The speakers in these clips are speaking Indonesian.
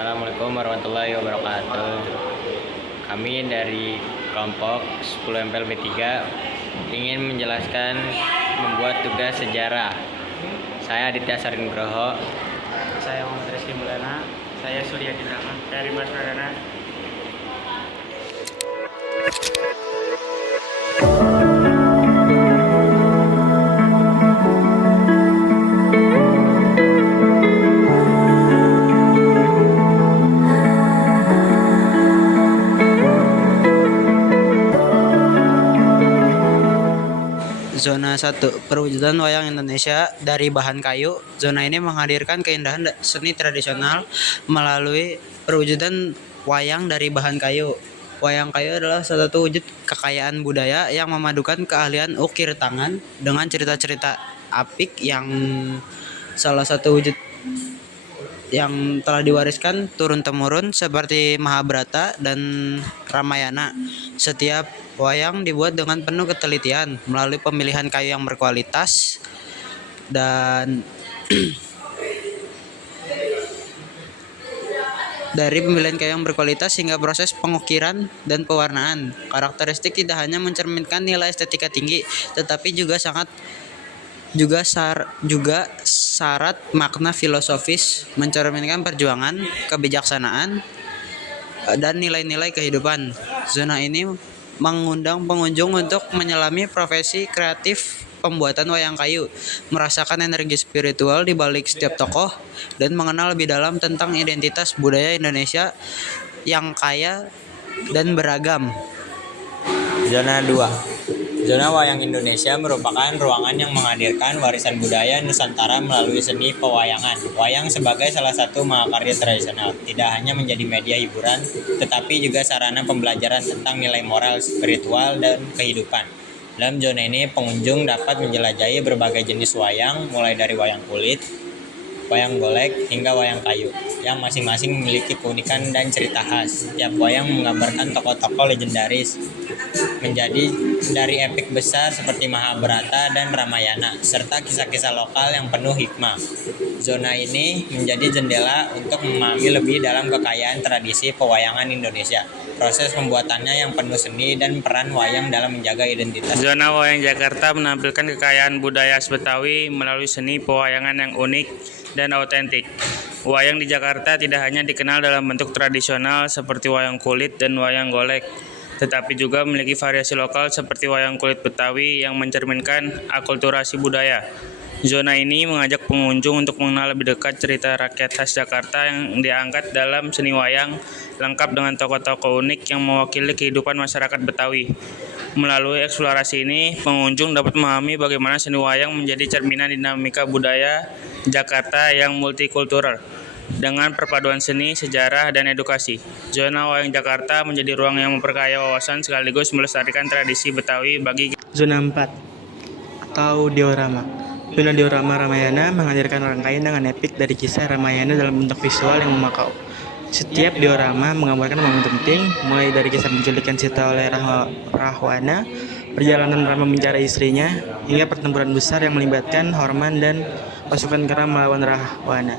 Assalamualaikum warahmatullahi wabarakatuh. Kami dari kelompok 10 MPLB 3 ingin menjelaskan membuat tugas sejarah. Saya Aditya Saringroho. Saya Muhammad Rizky Mulana. Saya Surya Dinama dari Mas Pradana. Zona 1, perwujudan wayang Indonesia dari bahan kayu. Zona ini menghadirkan keindahan seni tradisional melalui perwujudan wayang dari bahan kayu. Wayang kayu adalah salah satu wujud kekayaan budaya yang memadukan keahlian ukir tangan dengan cerita-cerita apik yang salah satu wujud yang telah diwariskan turun-temurun seperti Mahabharata dan Ramayana. Setiap wayang dibuat dengan penuh ketelitian melalui pemilihan kayu yang berkualitas dan dari pemilihan kayu yang berkualitas hingga proses pengukiran dan pewarnaan. Karakteristik tidak hanya mencerminkan nilai estetika tinggi, tetapi juga syarat makna filosofis, mencerminkan perjuangan, kebijaksanaan, dan nilai-nilai kehidupan. Zona ini mengundang pengunjung untuk menyelami profesi kreatif pembuatan wayang kayu, merasakan energi spiritual di balik setiap tokoh, dan mengenal lebih dalam tentang identitas budaya Indonesia yang kaya dan beragam. Zona 2. Zona Wayang Indonesia merupakan ruangan yang menghadirkan warisan budaya Nusantara melalui seni pewayangan. Wayang sebagai salah satu mahakarya tradisional tidak hanya menjadi media hiburan, tetapi juga sarana pembelajaran tentang nilai moral, spiritual, dan kehidupan. Dalam zona ini, pengunjung dapat menjelajahi berbagai jenis wayang, mulai dari wayang kulit, wayang golek, hingga wayang kayu, yang masing-masing memiliki keunikan dan cerita khas. Setiap wayang menggambarkan tokoh-tokoh legendaris, menjadi dari epik besar seperti Mahabharata dan Ramayana, serta kisah-kisah lokal yang penuh hikmah. Zona ini menjadi jendela untuk memahami lebih dalam kekayaan tradisi pewayangan Indonesia, proses pembuatannya yang penuh seni, dan peran wayang dalam menjaga identitas. Zona Wayang Jakarta menampilkan kekayaan budaya Betawi melalui seni pewayangan yang unik dan autentik. Wayang di Jakarta tidak hanya dikenal dalam bentuk tradisional seperti wayang kulit dan wayang golek, tetapi juga memiliki variasi lokal seperti wayang kulit Betawi yang mencerminkan akulturasi budaya. Zona ini mengajak pengunjung untuk mengenal lebih dekat cerita rakyat khas Jakarta yang diangkat dalam seni wayang, lengkap dengan tokoh-tokoh unik yang mewakili kehidupan masyarakat Betawi. Melalui eksplorasi ini, pengunjung dapat memahami bagaimana seni wayang menjadi cerminan dinamika budaya Jakarta yang multikultural. Dengan perpaduan seni, sejarah, dan edukasi, zona wayang Jakarta menjadi ruang yang memperkaya wawasan sekaligus melestarikan tradisi Betawi bagi. Zona 4 atau diorama. Zona diorama Ramayana menghadirkan rangkaian dengan epik dari kisah Ramayana dalam bentuk visual yang memukau. Setiap diorama menggambarkan momen penting, mulai dari kisah penculikan Sita oleh Rahwana, perjalanan Rama mencari istrinya, hingga pertempuran besar yang melibatkan Horman dan pasukan Kera melawan Rahwana.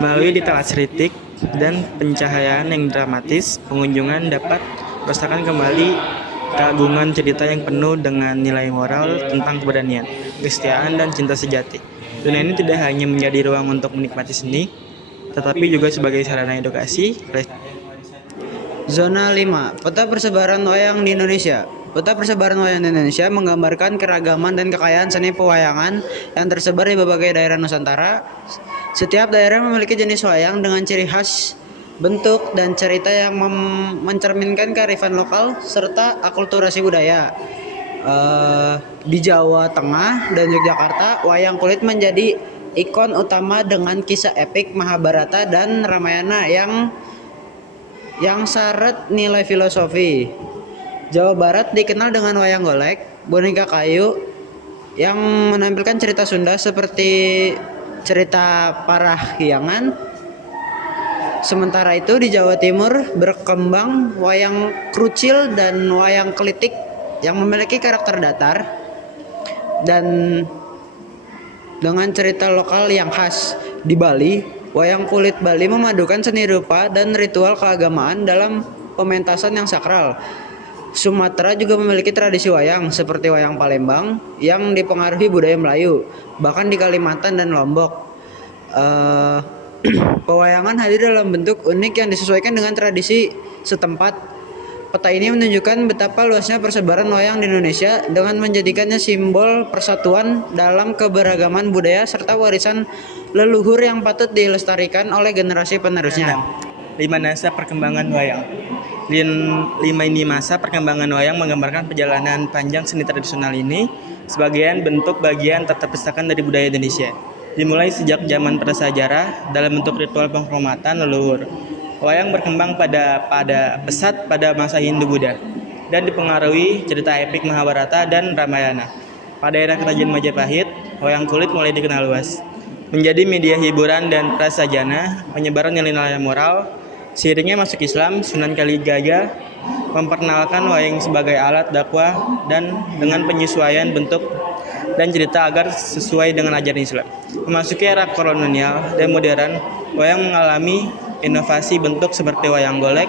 Melalui detail estetik dan pencahayaan yang dramatis, pengunjungan dapat merasakan kembali keagungan cerita yang penuh dengan nilai moral tentang keberanian, kesetiaan, dan cinta sejati. Zona ini tidak hanya menjadi ruang untuk menikmati seni, tetapi juga sebagai sarana edukasi. Zona 5, peta persebaran wayang di Indonesia. Peta persebaran wayang di Indonesia menggambarkan keragaman dan kekayaan seni pewayangan yang tersebar di berbagai daerah Nusantara. Setiap daerah memiliki jenis wayang dengan ciri khas, bentuk, dan cerita yang mencerminkan kearifan lokal serta akulturasi budaya. Di Jawa Tengah dan Yogyakarta, wayang kulit menjadi ikon utama dengan kisah epik Mahabharata dan Ramayana yang syarat nilai filosofi. Jawa Barat dikenal dengan wayang golek, boneka kayu yang menampilkan cerita Sunda seperti cerita Parahyangan. Sementara itu di Jawa Timur berkembang wayang krucil dan wayang kelitik yang memiliki karakter datar dan dengan cerita lokal yang khas. Di Bali, Wayang kulit Bali memadukan seni rupa dan ritual keagamaan dalam pementasan yang sakral. Sumatera juga memiliki tradisi wayang seperti wayang Palembang yang dipengaruhi budaya Melayu, bahkan di Kalimantan dan Lombok. Eh, Pewayangan hadir dalam bentuk unik yang disesuaikan dengan tradisi setempat. Peta ini menunjukkan betapa luasnya persebaran wayang di Indonesia dengan menjadikannya simbol persatuan dalam keberagaman budaya serta warisan leluhur yang patut dilestarikan oleh generasi penerusnya. 5 masa perkembangan wayang. 5 ini masa perkembangan wayang menggambarkan perjalanan panjang seni tradisional ini sebagian bentuk bagian terpisahkan dari budaya Indonesia. Dimulai sejak zaman prasejarah dalam bentuk ritual penghormatan leluhur. Wayang berkembang pada pesat pada masa Hindu-Buddha dan dipengaruhi cerita epik Mahabharata dan Ramayana. Pada era Kerajaan Majapahit, wayang kulit mulai dikenal luas. Menjadi media hiburan dan prasajana, penyebaran nilai-nilai moral. Seiringnya masuk Islam, Sunan Kalijaga memperkenalkan wayang sebagai alat dakwah dan dengan penyesuaian bentuk dan cerita agar sesuai dengan ajaran Islam. Memasuki era kolonial dan modern, wayang mengalami inovasi bentuk seperti wayang golek,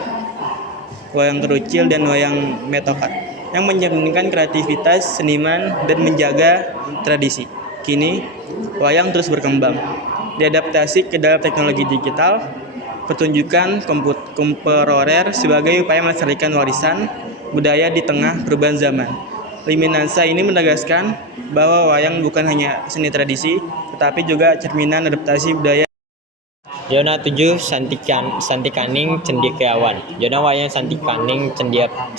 wayang kerucil, dan wayang metokat yang mencerminkan kreativitas seniman dan menjaga tradisi. Kini, wayang terus berkembang, diadaptasi ke dalam teknologi digital, pertunjukan kontemporer sebagai upaya melestarikan warisan budaya di tengah perubahan zaman. Liminansa ini menegaskan bahwa wayang bukan hanya seni tradisi, tetapi juga cerminan adaptasi budaya. Zona 7 Santikaning Cendekiawan. Zona wayang Santikaning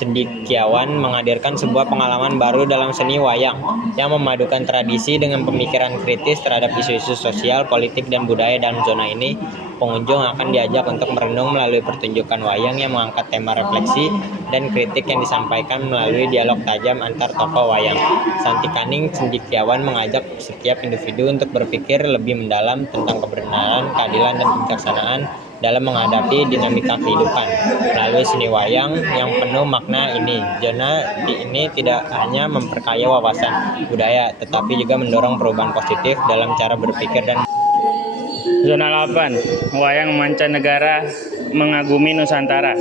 Cendekiawan menghadirkan sebuah pengalaman baru dalam seni wayang yang memadukan tradisi dengan pemikiran kritis terhadap isu-isu sosial, politik, dan budaya. Dalam zona ini, pengunjung akan diajak untuk merenung melalui pertunjukan wayang yang mengangkat tema refleksi dan kritik yang disampaikan melalui dialog tajam antar tokoh wayang. Santikaning Cendekiawan mengajak setiap individu untuk berpikir lebih mendalam tentang kebenaran, keadilan, dan kebijaksanaan dalam menghadapi dinamika kehidupan. Melalui seni wayang yang penuh makna ini, zona ini tidak hanya memperkaya wawasan budaya, tetapi juga mendorong perubahan positif dalam cara berpikir dan Zona 8, wayang mancanegara mengagumi Nusantara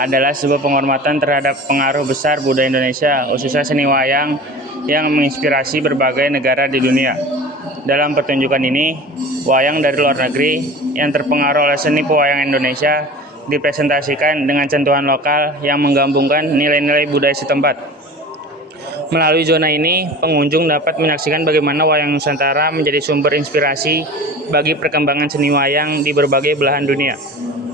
adalah sebuah penghormatan terhadap pengaruh besar budaya Indonesia, khususnya seni wayang yang menginspirasi berbagai negara di dunia. Dalam pertunjukan ini, wayang dari luar negeri yang terpengaruh oleh seni pewayangan Indonesia dipresentasikan dengan sentuhan lokal yang menggabungkan nilai-nilai budaya setempat. Melalui zona ini, pengunjung dapat menyaksikan bagaimana wayang Nusantara menjadi sumber inspirasi bagi perkembangan seni wayang di berbagai belahan dunia.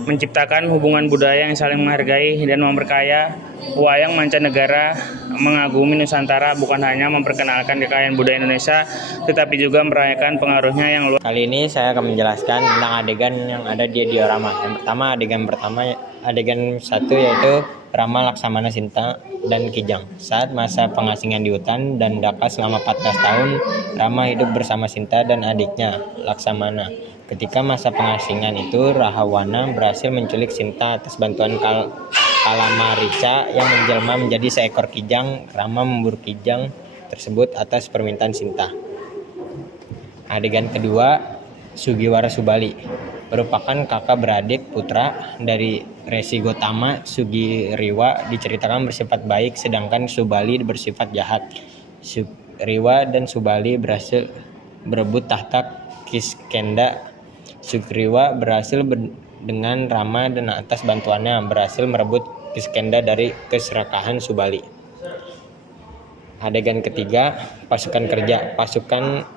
Menciptakan hubungan budaya yang saling menghargai dan memperkaya, wayang mancanegara mengagumi Nusantara bukan hanya memperkenalkan kekayaan budaya Indonesia, tetapi juga merayakan pengaruhnya yang luas. Kali ini saya akan menjelaskan tentang adegan yang ada di diorama. Yang pertama, adegan 1 yaitu Rama, Laksamana, Sinta, dan Kijang. Saat masa pengasingan di hutan dan Daka selama 14 tahun, Rama hidup bersama Sinta dan adiknya, Laksamana. Ketika masa pengasingan itu, Rahawana berhasil menculik Sinta atas bantuan Kalamarica yang menjelma menjadi seekor kijang. Rama memburu kijang tersebut atas permintaan Sinta. Adegan kedua, Sugiwara Subali merupakan kakak beradik putra dari Resi Gotama. Sugiriwa diceritakan bersifat baik, sedangkan Subali bersifat jahat. Sugiriwa dan Subali berhasil berebut tahta Kiskenda. Sugiriwa berhasil dengan Rama dan atas bantuannya berhasil merebut Kiskenda dari keserakahan Subali. Adegan ketiga, pasukan kerja. Pasukan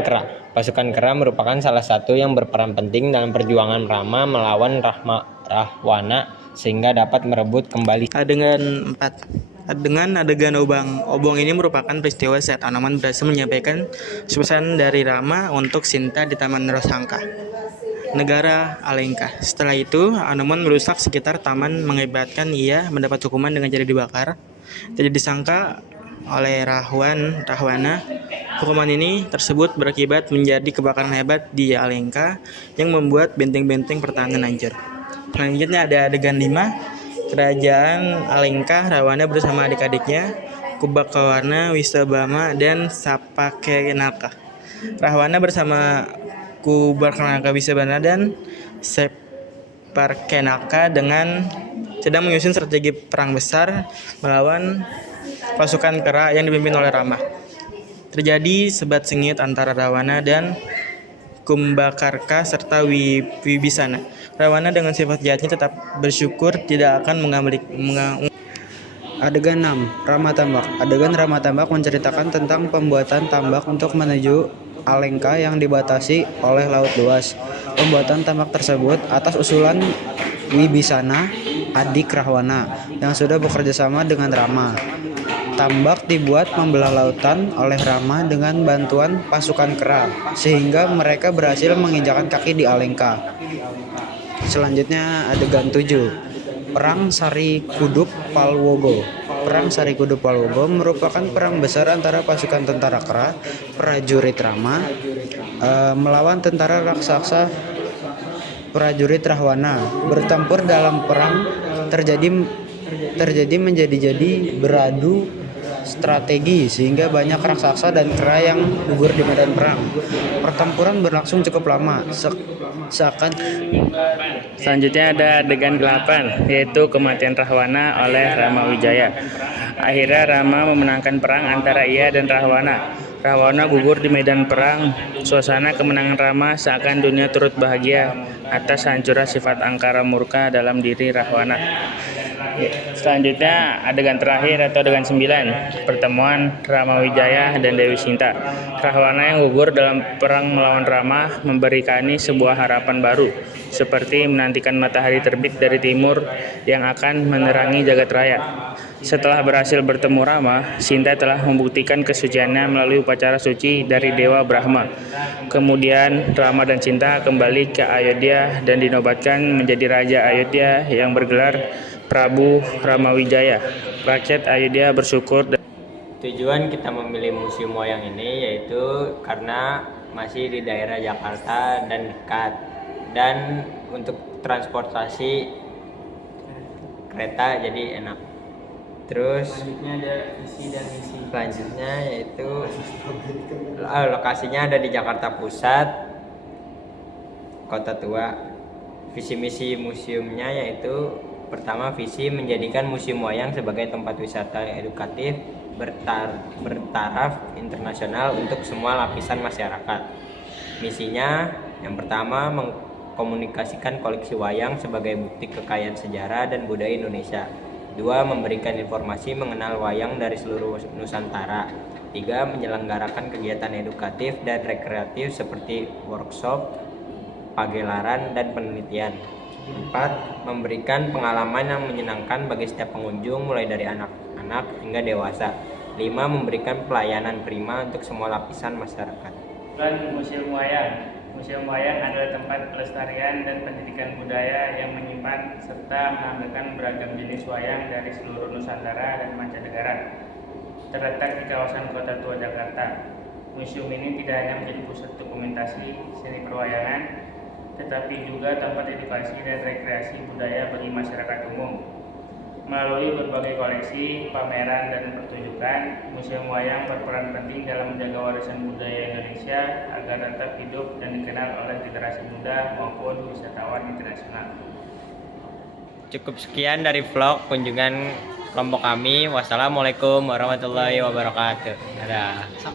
kera. Pasukan kera merupakan salah satu yang berperan penting dalam perjuangan Rama melawan Rahwana sehingga dapat merebut kembali. Adegan 4. Dengan adegan obong. Obong ini merupakan peristiwa saat Anoman berhasil menyampaikan pesan dari Rama untuk Sinta di Taman Rasangka, negara Alengka. Setelah itu, Anoman merusak sekitar taman mengakibatkan ia mendapat hukuman dengan cara dibakar. Tidak disangka oleh Rahwana, hukuman ini tersebut berakibat menjadi kebakaran hebat di Alengka yang membuat benteng-benteng pertahanan hancur. Selanjutnya ada adegan 5, kerajaan Alengka. Rahwana bersama adik-adiknya Kubakawarna, Wisabama, dan Sapakenaka. Rahwana bersama Kubarkanaka Wisebana dan Separkenaka dengan sedang menyusun strategi perang besar melawan pasukan kera yang dipimpin oleh Rama. Terjadi sebat sengit antara Rawana dan Kumbakarka serta Wibisana. Rawana dengan sifat jahatnya tetap bersyukur tidak akan Adegan 6. Rama Tambak. Adegan Rama Tambak menceritakan tentang pembuatan tambak untuk menuju Alengka yang dibatasi oleh laut luas. Pembuatan tambak tersebut atas usulan Wibisana, adik Rahwana, yang sudah bekerja sama dengan Rama. Tambak dibuat membelah lautan oleh Rama dengan bantuan pasukan kera, sehingga mereka berhasil menginjakan kaki di Alengka. Selanjutnya adegan 7. Perang Sari Kuduk Palwogo. Perang Sari Kuduk Palwogo merupakan perang besar antara pasukan tentara kera, prajurit Rama, melawan tentara raksasa prajurit Rahwana. Bertempur dalam perang terjadi menjadi beradu strategi sehingga banyak raksasa dan kera yang gugur di medan perang. Pertempuran berlangsung cukup lama, seakan Selanjutnya ada adegan 8, yaitu kematian Rahwana oleh Rama Wijaya. Akhirnya Rama memenangkan perang antara ia dan Rahwana. Rahwana gugur di medan perang. Suasana kemenangan Rama seakan dunia turut bahagia atas hancurnya sifat angkara murka dalam diri Rahwana. Selanjutnya adegan terakhir atau adegan 9, pertemuan Rama Wijaya dan Dewi Sinta. Rahwana yang gugur dalam perang melawan Rama memberi Kani sebuah harapan baru, seperti menantikan matahari terbit dari timur yang akan menerangi jagat raya. Setelah berhasil bertemu Rama, Sinta telah membuktikan kesuciannya melalui upacara suci dari Dewa Brahma. Kemudian Rama dan Sinta kembali ke Ayodhya dan dinobatkan menjadi Raja Ayodhya yang bergelar Prabu Ramawijaya. Rakyat Ayodhya bersyukur. Tujuan kita memilih museum wayang ini yaitu karena masih di daerah Jakarta dan dekat, dan untuk transportasi kereta jadi enak. Terus selanjutnya ada visi dan misi. selanjutnya yaitu lokasinya ada di Jakarta Pusat, Kota Tua. Visi misi museumnya yaitu pertama, visi menjadikan museum wayang sebagai tempat wisata edukatif bertaraf internasional untuk semua lapisan masyarakat. Misinya yang pertama, mengkomunikasikan koleksi wayang sebagai bukti kekayaan sejarah dan budaya Indonesia. 2. Memberikan informasi mengenal wayang dari seluruh Nusantara. 3. Menyelenggarakan kegiatan edukatif dan rekreatif seperti workshop, pagelaran, dan penelitian. 4. Memberikan pengalaman yang menyenangkan bagi setiap pengunjung mulai dari anak-anak hingga dewasa. 5. Memberikan pelayanan prima untuk semua lapisan masyarakat. Museum Wayang. Museum Wayang adalah tempat pelestarian dan pendidikan budaya yang menyimpan serta menampilkan beragam jenis wayang dari seluruh Nusantara dan mancanegara. Terletak di kawasan Kota Tua Jakarta. Museum ini tidak hanya menjadi pusat dokumentasi seni perwayangan, tetapi juga tempat edukasi dan rekreasi budaya bagi masyarakat umum. Melalui berbagai koleksi, pameran, dan pertunjukan, Museum Wayang berperan penting dalam menjaga warisan budaya Indonesia agar tetap hidup dan dikenal oleh generasi muda maupun wisatawan internasional. Cukup sekian dari vlog kunjungan kelompok kami. Wassalamualaikum warahmatullahi wabarakatuh. Dadah.